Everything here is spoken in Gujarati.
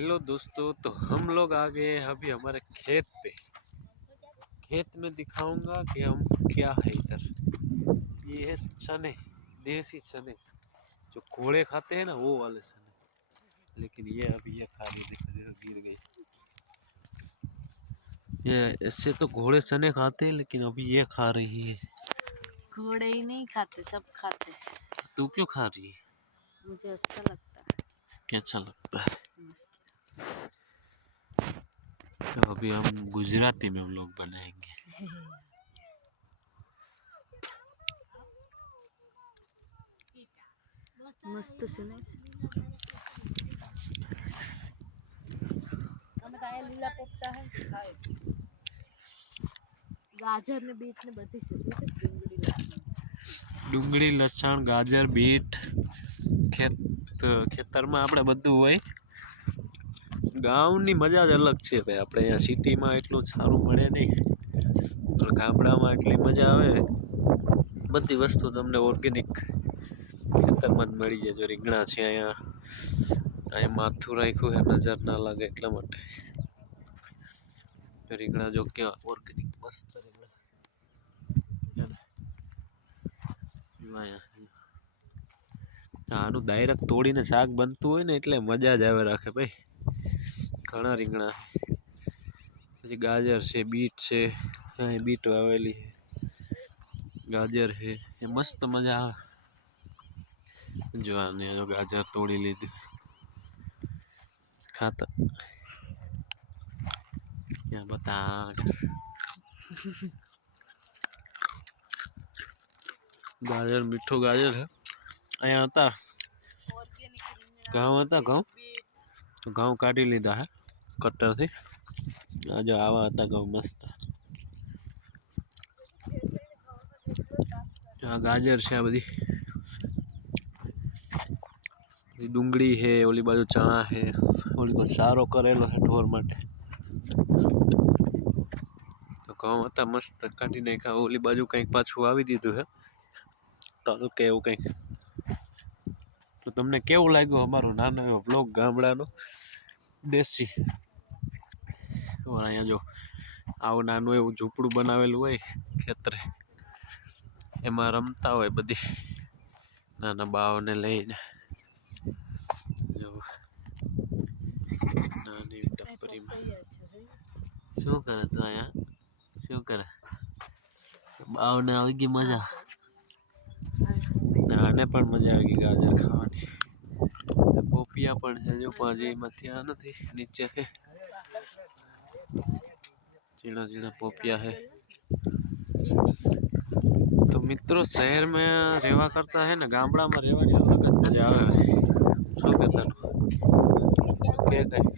हेलो दोस्तों, तो हम लोग आ गए हैं अभी हमारे खेत पे। खेत में दिखाऊंगा कि हम क्या है इधर। ये है चने, देसी चने जो घोड़े खाते हैं ना, वो वाले चने। लेकिन ये अभी ये खा रही, देखो गिर गई। ये ऐसे तो घोड़े चने खाते हैं, लेकिन अभी ये खा रही है। घोड़े ही नहीं खाते, सब खाते हैं। तू क्यों खा रही है? मुझे अच्छा लगता है। क्या अच्छा लगता है? मस्त। तो अभी हम गुजराती में व्लॉग बनाएंगे। मस्त से લીલા પોપટા હે ખાય. ગાજર ને બીટ ને બધી છે. ડુંગળી, લસણ, ગાજર, બીટ ખેતરમાં આપણે બધું હોય. ગામની મજા જ અલગ છે ભાઈ. આપણે અહીંયા સિટીમાં એટલું સારું મળે નહીં, પણ ગામડામાં એટલી મજા આવે. બધી વસ્તુ તમને ઓર્ગેનિક ખેતરમાં જ મળી જાય. જો રીંગણા છે અહીંયા માથું રાખ્યું છે, નજર ના લાગે એટલા માટે. રીંગણા જો ક્યાં ઓર્ગેનિક મસ્ત રીંગણા. આનું ડાયરેક્ટ તોડીને શાક બનતું હોય ને, એટલે મજા જ આવે રાખે ભાઈ. ઘણા રીંગણા, પછી ગાજર છે, બીટ છે, અહીં બીટ વાવેલી છે, ગાજર છે, એ મસ્ત મજા આવે. જો આને ગાજર તોડી લીધું, ખાતા ક્યાં બતા. ગાજર, મીઠો ગાજર છે. અહીંયા હતા ઘઉં, તો ઘઉં કાઢી લીધા હે કટરથી. આજે આવા હતા ઘઉં મસ્ત. આ ગાજર છે, આ બધી ડુંગળી છે, ઓલી બાજુ ચણા છે, ઓલી બાજુ ચારો કરેલો છે ઢોર માટે. તો ઘઉં હતા મસ્ત, કાઢી નાખ્યા. ઓલી બાજુ કંઈક પાછું આવી દીધું છે, તલ કે એવું કંઈક. તો તમને કેવું લાગ્યું અમારો નાનો એવો બ્લોગ ગામડાનો દેશી? અહીંયા જો આવું નાનું એવું ઝૂંપડું બનાવેલું હોય ખેતરે, એમાં રમતા હોય બધી નાના બાઓને લઈને. નાની ટપરીમાં શું કરે તું અહીંયા? શું કરે? બાઓને આવી ગઈ મજા. આને પણ મજા આવી ગઈ ગાજર ખાવાની. પોપિયા પણ છે, જો પાણીમાંથી આ નથી, નીચે છે ઝીણા ઝીણા પોપિયા છે. તો મિત્રો, શહેરમાં રહેવા કરતા है ને ગામડામાં રહેવાની અલગ જ મજા આવે. શું કહેતા કે કઈ